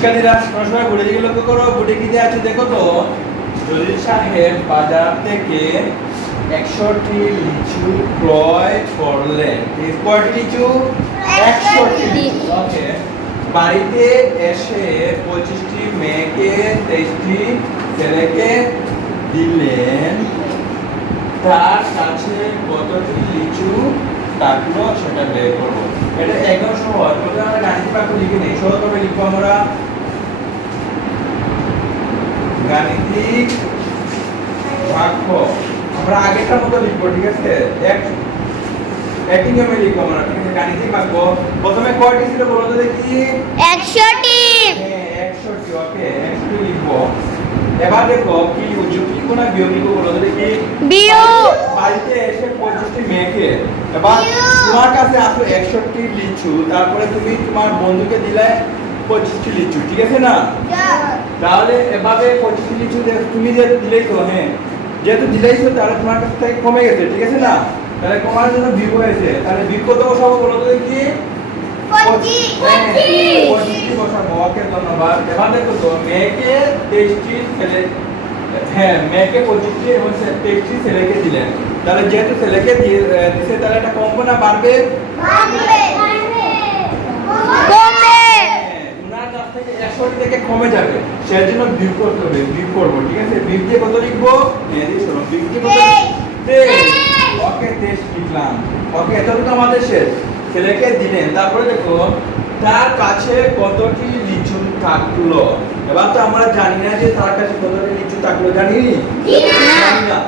শিক্ষার্থীরা সবসময় বোর্ডের দিকে লক্ষ্য করো, বোর্ডে কি দেওয়া আছে? দেখো তো, জলিল সাহেব বাজার থেকে একশোটি লিচু ক্রয় করলেন। কয়টি লিচু? একশোটি ওকে। বাড়িতে এসে পঁচিশটি মেয়েকে, তেইশটি ছেলেকে দিলেন। তার কাছে কতটি লিচু থাকল সেটা বের করব এটা একদম সহজ বলতে আমরা গাণিতিক বাক্য লিখে নেই। সহজভাবে লিখব আমরা। গাণিতিক বাক্য আমরা আগেরটার মতো লিখব ঠিক আছে? এক একই নিয়মে লিখব আমরা ঠিক আছে? গাণিতিক বাক্য প্রথমে কয়টি ছিল বলো তো দেখি? একশোটি। হ্যাঁ ওকে লিখব। এবার দেখো কি যোগ লিখব না বিয়োগ লিখব বলো তো দেখি। বিয়োগ। বাড়িতে এসে পঁচিশটি মেয়েকে। এবার তোমার কাছে আসলো একষট্টি লিচু তারপরে তুমি তোমার বন্ধুকে দিলে পঁচিশটি লিচু ঠিক আছে না? তাহলে এভাবে পঁচিশটি লিচু তুমি যে দিলেই তো হ্যাঁ। যেহেতু দিলেইছো তাহলে তোমার কাছ থেকে কমে গেছে ঠিক আছে না? তাহলে কমার জন্য বিয়োগ হয়েছে। তাহলে বিয়োগ কত বসাবো বলো তো হ্যাঁ, পঁচিশটি বসাবো। ওকে ধন্যবাদ। এবার দেখো তো মেয়েকে তেইশটি ছেলে হ্যাঁ মেয়েকে পঁচিশটি এবং সে- তেইশটি ছেলেকে দিলেন। তাহলে যেহেতু ছেলেকে দিয়ে দিছে তাহলে এটা কমবে না বাড়বে। কমবে। হ্যাঁ, উনার কাছ থেকে কমে যাবে। সেই জন্য বিয়োগ করতে হবে বিয়োগ করব ঠিক আছে? বিয়োগ দিয়ে কত লিখব? বিয়োগ দিয়ে কত তেইশ। তেইশ। ওকে তেইশ লিখলাম। ওকে এতটুকু আমাদের শেষ। ছেলেকে দিলেন। তারপরে দেখো তার কাছে কতটি থাকল। এবার তো আমরা জানি না যে তার কাছে কতটি লিচু থাকল জানি? না।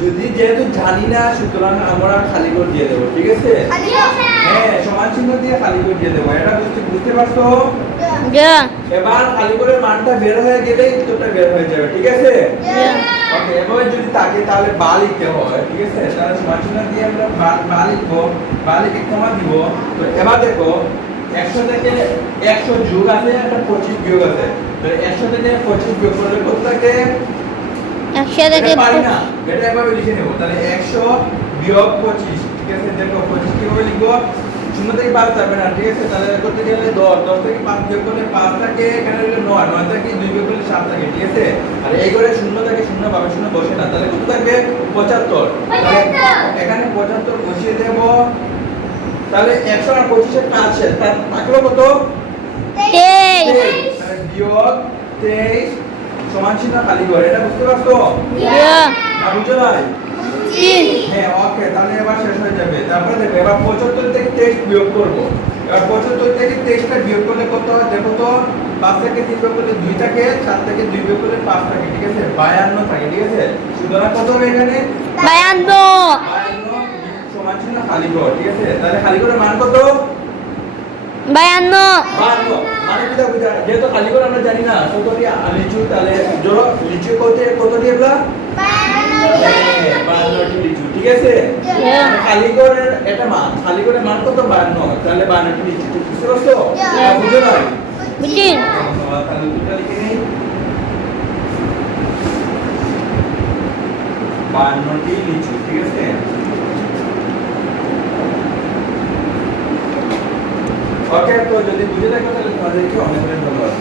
যদি যেহেতু জানি না সুতরাং আমরা খালি করে দিয়ে দেবো ঠিক আছে? হ্যাঁ সমান চিহ্ন দিয়ে খালি করে দিয়ে দেবো এটা বুঝতে বুঝতে পারছ? এবার খালি করে মানটা বের হয়ে গেলেই উত্তরটা বের হয়ে যাবে ঠিক আছে? ওকে এভাবে যদি থাকে তাহলে বা লিখতে হয় ঠিক আছে? তাহলে সমান চিহ্ন দিয়ে আমরা বা লিখব বা লিখে কমা দিব। তো এবার দেখো একশো থেকে একশো যোগ আছে একটা বিয়োগ আছে। তাহলে একশো থেকে পঁচিশ বিয়োগ করলে কত থাকে একশো থেকে পারি না। এটা এভাবে লিখে নেব। তাহলে একশো বিয়োগ পঁচিশ ঠিক আছে? দেখো পঁচিশ কীভাবে লিখব? শূন্য থেকে পাঁচ যাবে না ঠিক আছে? তাহলে করতে গেলে দশ। দশ থেকে পাঁচ বিয়োগ করলে পাঁচ থাকে এখানে হলো নয়। নয় থেকে দুই বিয়োগ করলে সাত থাকে ঠিক আছে? আর এই করে শূন্য থেকে শূন্য পাবে শূন্য বসে না। তাহলে কত থাকবে? পঁচাত্তর। এখানে পঁচাত্তর বসিয়ে দেবো। তাহলে একশো আর পঁচিশের কাজ শেষ। তার- থাকল কত? তেইশ। বিয়োগ তেইশ সমান চিহ্ন খালি করে এটা বুঝতে পারছ? না বুঝো নাই? হ্যাঁ ওকে তাহলে এবার শেষ হয়ে যাবে। তারপরে দেখো এবার পঁচাত্তর থেকে তেইশ বিয়োগ করব। এবার পঁচাত্তর থেকে তেইশটা বিয়োগ করলে কত হয়? দেখো তো পাঁচ থেকে তিন বিয়োগ করলে দুই থাকে সাত থেকে দুই বিয়োগ করলে পাঁচ থাকে ঠিক আছে? বায়ান্ন থাকে ঠিক আছে? সুতরাং কত হবে এখানে? বায়ান্ন। বায়ান্ন সমান চিহ্ন খালি ঘর ঠিক আছে? তাহলে খালি করে মান কত? বায়ান্ন। মানে কি দেখো যেহেতু খালি করে আমরা জানি না কতটি লিচু তাহলে জোর লিচু কত কতটি এগুলা? বায়ান্নটি লিচু ঠিক আছে। খালি করে এটা খালি করে কত? বায়ান্ন। তাহলে বায়ান্নটি লিচু বুঝতে পারছ? বুঝো না বুঝছি। তাহলে দুটো লিখে নেই। বায়ান্নটি লিচু ঠিক আছে? ওকে তো যদি বুঝে থাকো তাহলে তাদেরকে অনেক অনেক ধন্যবাদ।